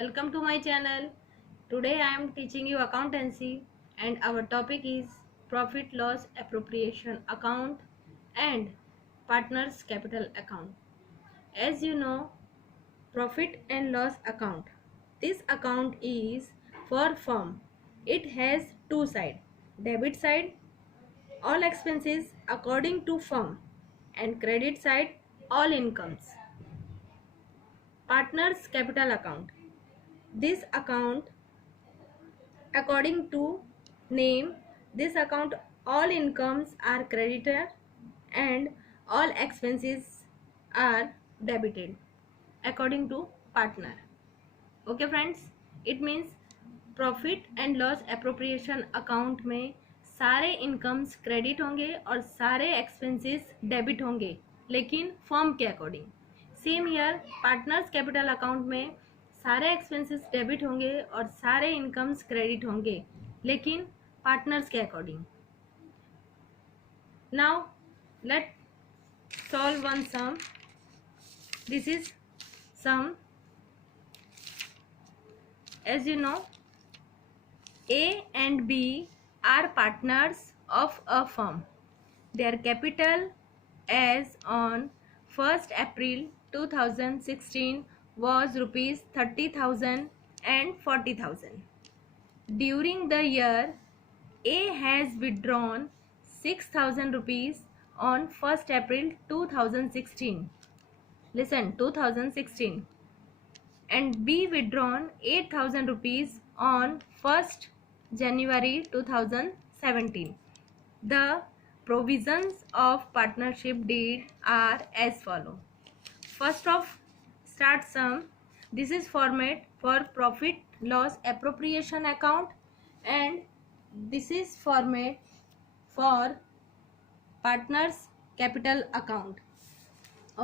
Welcome to my channel. Today I am teaching you accountancy and our topic is profit loss appropriation account and partners capital account. As you know, profit and loss account. This account is for firm. It has two sides. Debit side, all expenses according to firm, and credit side, all incomes. Partners capital account. This account according to name, this account all incomes are credited and all expenses are debited according to partner. Okay friends, it means profit and loss appropriation account में सारे incomes credit होंगे और सारे expenses debit होंगे लेकिन फर्म के according. Same year partners capital account में सारे एक्सपेंसेस डेबिट होंगे और सारे इनकम्स क्रेडिट होंगे लेकिन पार्टनर्स के according. Now let solve one sum. This is sum. As you know, A and B are partners of a firm. Their capital as on 1st April 2016 was rupees 30,000 and 40,000. During the year, A has withdrawn 6,000 rupees on 1st April 2016. Listen, 2016. And be withdrawn 8,000 rupees on 1st January 2017. The provisions of partnership deed are as follow. First of start sum. This is format for profit loss appropriation account and this is format for partners capital account.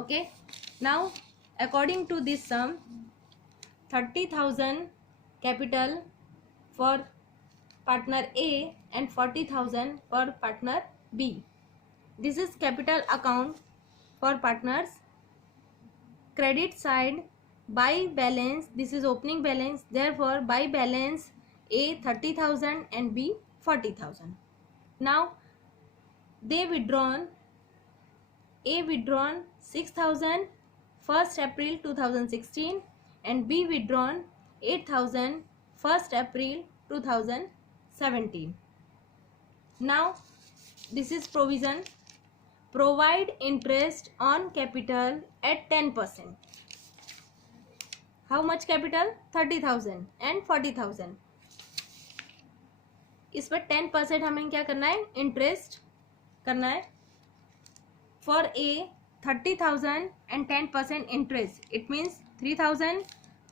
Okay, now according to this sum, 30,000 capital for partner A and 40,000 for partner B. This is capital account for partners. Credit side, by balance, this is opening balance, therefore by balance A 30,000 and B 40,000. Now they withdrawn, A withdrawn 6,000 1st April 2016 and be withdrawn 8,000 1st April 2017. Now this is provision. Provide interest on capital at 10%. How much capital? 30,000 and 40,000. इस पर 10% हमें क्या करना है? इंटरेस्ट करना है. For A 30,000 and 10% interest. It means 3,000.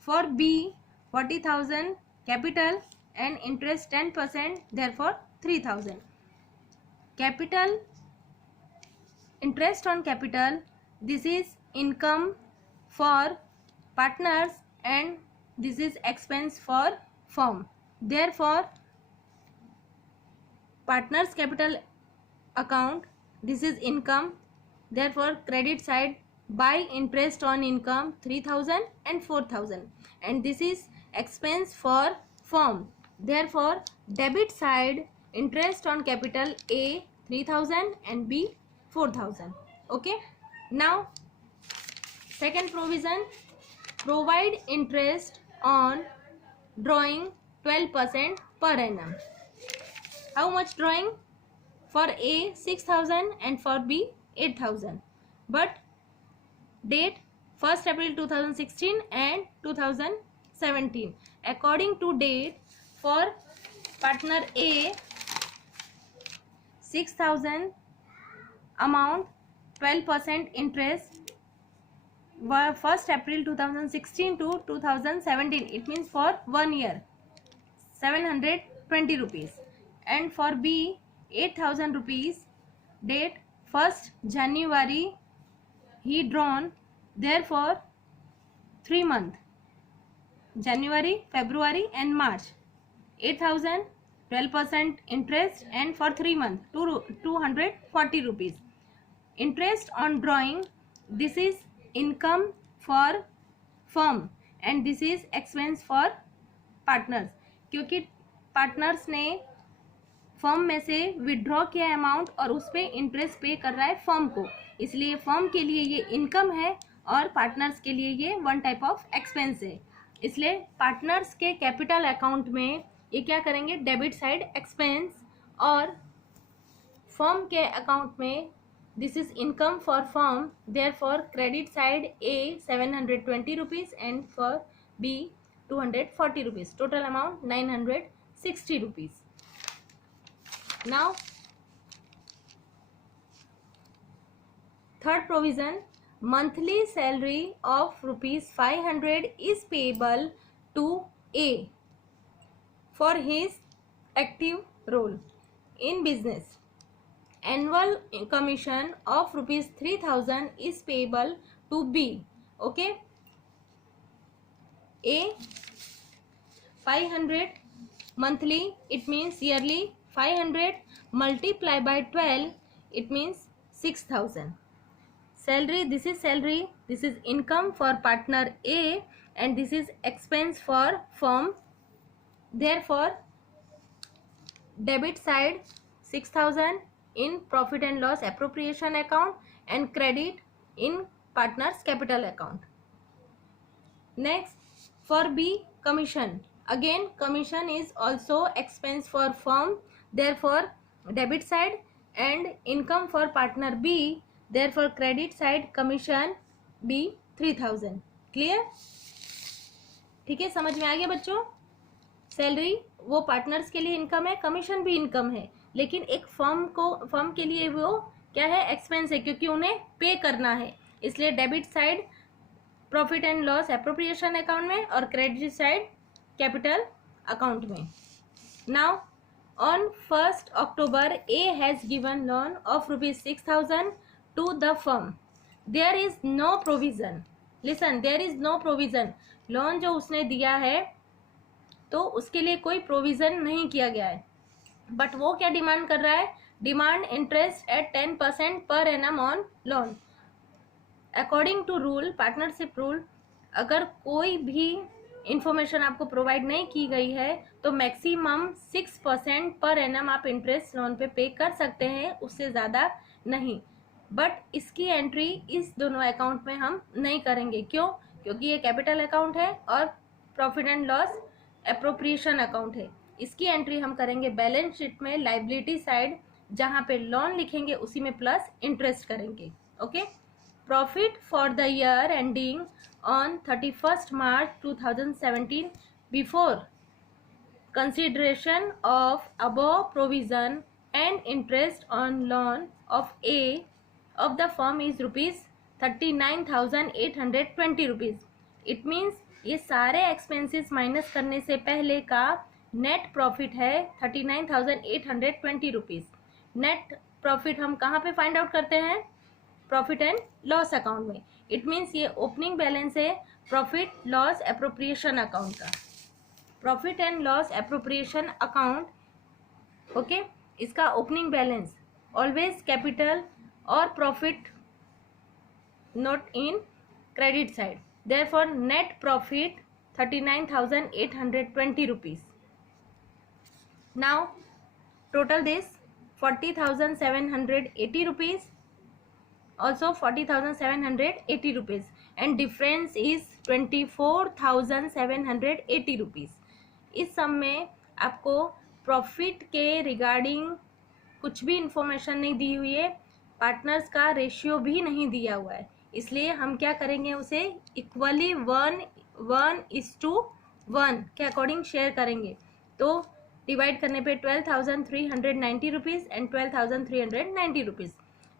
For B 40,000 capital and interest 10%, therefore 3,000. Capital, interest on capital, this is income for partners and this is expense for firm. Therefore partners capital account, this is income, therefore credit side by interest on income 3,000 and 4,000 and this is expense for firm. Therefore debit side interest on capital A 3,000 and B 4,000. Okay, now second provision. Provide interest on drawing 12% per annum. How much drawing? For A 6,000 and for B 8,000. But date 1st April 2016 and 2017. According to date, for partner A 6,000 amount 12% interest 1st April 2016 to 2017. It means for 1 year 720 rupees. And for B 8,000 rupees, date 1st January he drawn, therefore 3 months, January, February and March. 8,000 12% interest and for 3 months 240 rupees. Interest on drawing, this is income for firm and this is expense for partners, क्योंकि पार्टनर्स ने फर्म में से विड्रॉ किया अमाउंट और उस पर इंटरेस्ट पे कर रहा है फर्म को, इसलिए फर्म के लिए ये इनकम है और पार्टनर्स के लिए ये वन टाइप ऑफ एक्सपेंस है। इसलिए पार्टनर्स के कैपिटल अकाउंट में ये क्या करेंगे, डेबिट साइड एक्सपेंस, और फर्म के अकाउंट में this is income for firm, there for credit side A 720 rupees and for B 240 rupees, total amount 960 rupees. Now third provision, monthly salary of rupees 500 is payable to A for his active role in business. Annual commission of rupees 3000 is payable to B. Okay, A 500 monthly, it means yearly, 500 multiply by 12, it means 6000. Salary, this is salary, this is income for partner A and this is expense for firm, therefore debit side 6000 in profit and loss appropriation account and credit in partners capital account. Next, for B, commission, again commission is also expense for firm, therefore debit side, and income for partner B, therefore credit side commission B 3000. क्लियर? ठीक है, समझ में आ गया बच्चों? सैलरी वो पार्टनर्स के लिए इनकम है, कमीशन भी इनकम है, लेकिन एक फर्म के लिए वो क्या है, एक्सपेंस है, क्योंकि उन्हें पे करना है, इसलिए debit side profit and loss appropriation account में और क्रेडिट साइड कैपिटल अकाउंट में. Now on 1st October, A has given loan of rupees 6000 to the firm. There is no provision. Listen, there is no provision. Loan जो उसने दिया है तो उसके लिए कोई प्रोविजन नहीं किया गया है, बट वो क्या डिमांड कर रहा है, demand interest at 10% per annum on loan. According to rule, partnership rule, अगर कोई भी इंफॉर्मेशन आपको प्रोवाइड नहीं की गई है तो मैक्सिमम 6% पर एनम आप इंटरेस्ट लोन पे कर सकते हैं, उससे ज़्यादा नहीं. बट इसकी एंट्री इस दोनों अकाउंट में हम नहीं करेंगे. क्यों? क्योंकि ये कैपिटल अकाउंट है और profit and loss appropriation account है. इसकी एंट्री हम करेंगे बैलेंस शीट में लाइबिलिटी साइड, जहाँ पे लोन लिखेंगे उसी में प्लस इंटरेस्ट करेंगे. Okay. Profit for the year ending on 31st March 2017 before consideration of above provision and interest on loan of A of the firm is rupees 39,820 rupees. It means ये सारे expenses minus करने से पहले का net profit है 39,820 rupees. Net profit हम कहाँ पे फाइंड आउट करते हैं, प्रॉफिट एंड लॉस अकाउंट में. इट मीन्स ये ओपनिंग बैलेंस है प्रॉफिट लॉस एप्रोप्रिएशन अकाउंट का. Profit and loss appropriation account, okay, इसका ओपनिंग बैलेंस ऑलवेज कैपिटल और profit not in credit side. Therefore net profit 39,820 rupees. Now total this 40,780 rupees, also 40,780 rupees, and difference is 24,780 rupees. इस सम में आपको प्रॉफिट के रिगार्डिंग कुछ भी इंफॉर्मेशन नहीं दी हुई है, पार्टनर्स का रेशियो भी नहीं दिया हुआ है, इसलिए हम क्या करेंगे, उसे इक्वली 1:1 के अकॉर्डिंग शेयर करेंगे. तो डिवाइड करने पे 12,390 rupees and 12,390 rupees.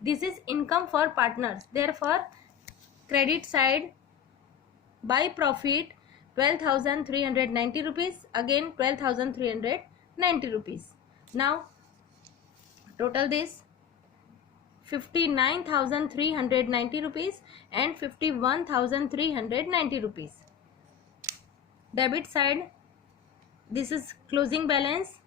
This is income for partners. Therefore, credit side by profit 12,390 rupees. Again 12,390 rupees. Now total this 59,390 rupees and 51,390 rupees. Debit side, this is closing balance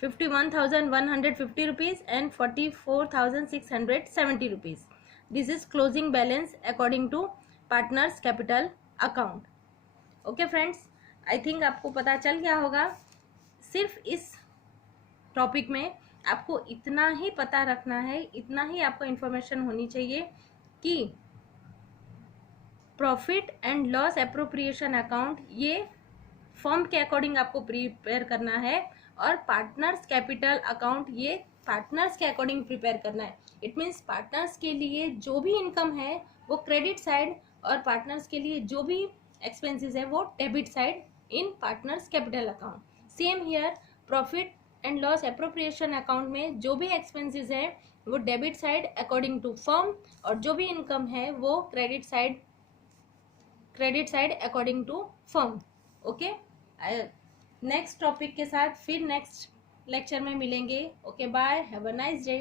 51,150 rupees and 44,670 rupees. This is closing balance according to partners capital account. Okay friends, I think आपको पता चल गया होगा। सिर्फ इस टॉपिक में आपको इतना ही पता रखना है, इतना ही आपको इन्फॉर्मेशन होनी चाहिए कि profit and loss appropriation account ये फर्म के अकॉर्डिंग आपको प्रिपेयर करना है, और पार्टनर्स कैपिटल अकाउंट ये पार्टनर्स के अकॉर्डिंग प्रिपेयर करना है। इट मीन्स पार्टनर्स के लिए जो भी इनकम है वो क्रेडिट साइड, और पार्टनर्स के लिए जो भी एक्सपेंसेस है वो debit side in partners capital account. Same here, profit and loss appropriation account में जो भी एक्सपेंसेस है वो debit side according to firm, और जो भी इनकम है वो credit side according to firm. Okay, next topic के साथ फिर नेक्स्ट लेक्चर में मिलेंगे। Okay, bye, have a nice day.